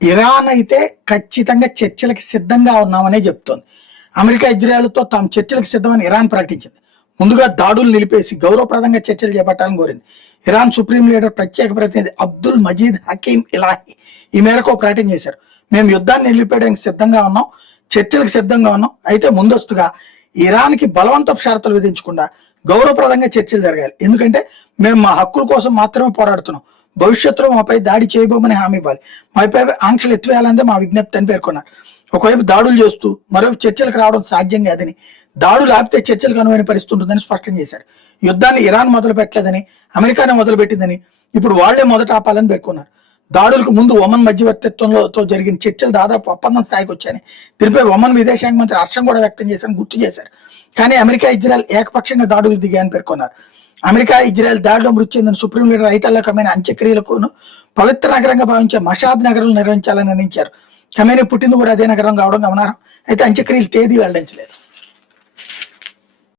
Iran అయితే ఖచ్చితంగా చర్చలకు సిద్ధంగా ఉన్నామనే చెప్తోంది. అమెరికా ఇజ్రాయెల్తో తాము చర్చలకు సిద్ధమని ఇరాన్ ప్రకటించింది. ముందుగా దాడులు నిలిపేసి గౌరవప్రదంగా చర్చలు చేపట్టాలని కోరింది. ఇరాన్ సుప్రీం లీడర్ ప్రత్యేక ప్రతినిధి అబ్దుల్ మజీద్ హకీం ఇలాహి ఈ మేరకు ప్రకటన చేశారు. మేము యుద్ధాన్ని నిలిపేయడానికి సిద్ధంగా ఉన్నాం, చర్చలకు సిద్ధంగా ఉన్నాం. అయితే ముందస్తుగా ఇరాన్కి బలవంతపు షరతులు విధించకుండా గౌరవప్రదంగా చర్చలు జరగాలి. ఎందుకంటే మేము మా హక్కుల కోసం మాత్రమే పోరాడుతున్నాం. భవిష్యత్తులో మాపై దాడి చేయబోమని హామీ ఇవ్వాలి. మాపై ఆంక్షలు ఎత్తివేయాలన్నదే మా విజ్ఞప్తి అని పేర్కొన్నారు. ఒకవైపు దాడులు చేస్తూ మరోవైపు చర్చలకు రావడం సాధ్యం కాదని, దాడులు ఆపితే చర్చలకు అనువైన పరిస్థితి ఉంటుందని స్పష్టం చేశారు. యుద్ధాన్ని ఇరాన్ మొదలు పెట్టలేదని, అమెరికానే మొదలుపెట్టిందని, ఇప్పుడు వాళ్లే మొదట ఆపాలని పేర్కొన్నారు. దాడులకు ముందు ఒమన్ మధ్యవర్తిత్వంలో జరిగిన చర్చలు దాదాపు ఒప్పందం స్థాయికి వచ్చాయని, దీనిపై ఒమన్ విదేశాంగ మంత్రి హర్షం కూడా వ్యక్తం చేశారని గుర్తు చేశారు. కానీ అమెరికా ఇజ్రాయెల్ ఏకపక్షంగా దాడులు దిగాయని పేర్కొన్నారు. అమెరికా ఇజ్రాయెల్ దాడిలో మృతి చెందిన సుప్రీం లీడర్ అయితల్లా ఖమేనీ అంత్యక్రియలకు పవిత్ర నగరంగా భావించే మషాద్ నగరంలో నిర్వహించాలని నిర్ణయించారు. ఖమేనీ పుట్టింది కూడా అదే నగరం కావడం గమనార్హం. అయితే అంత్యక్రియలు తేదీ వెల్లడించలేదు.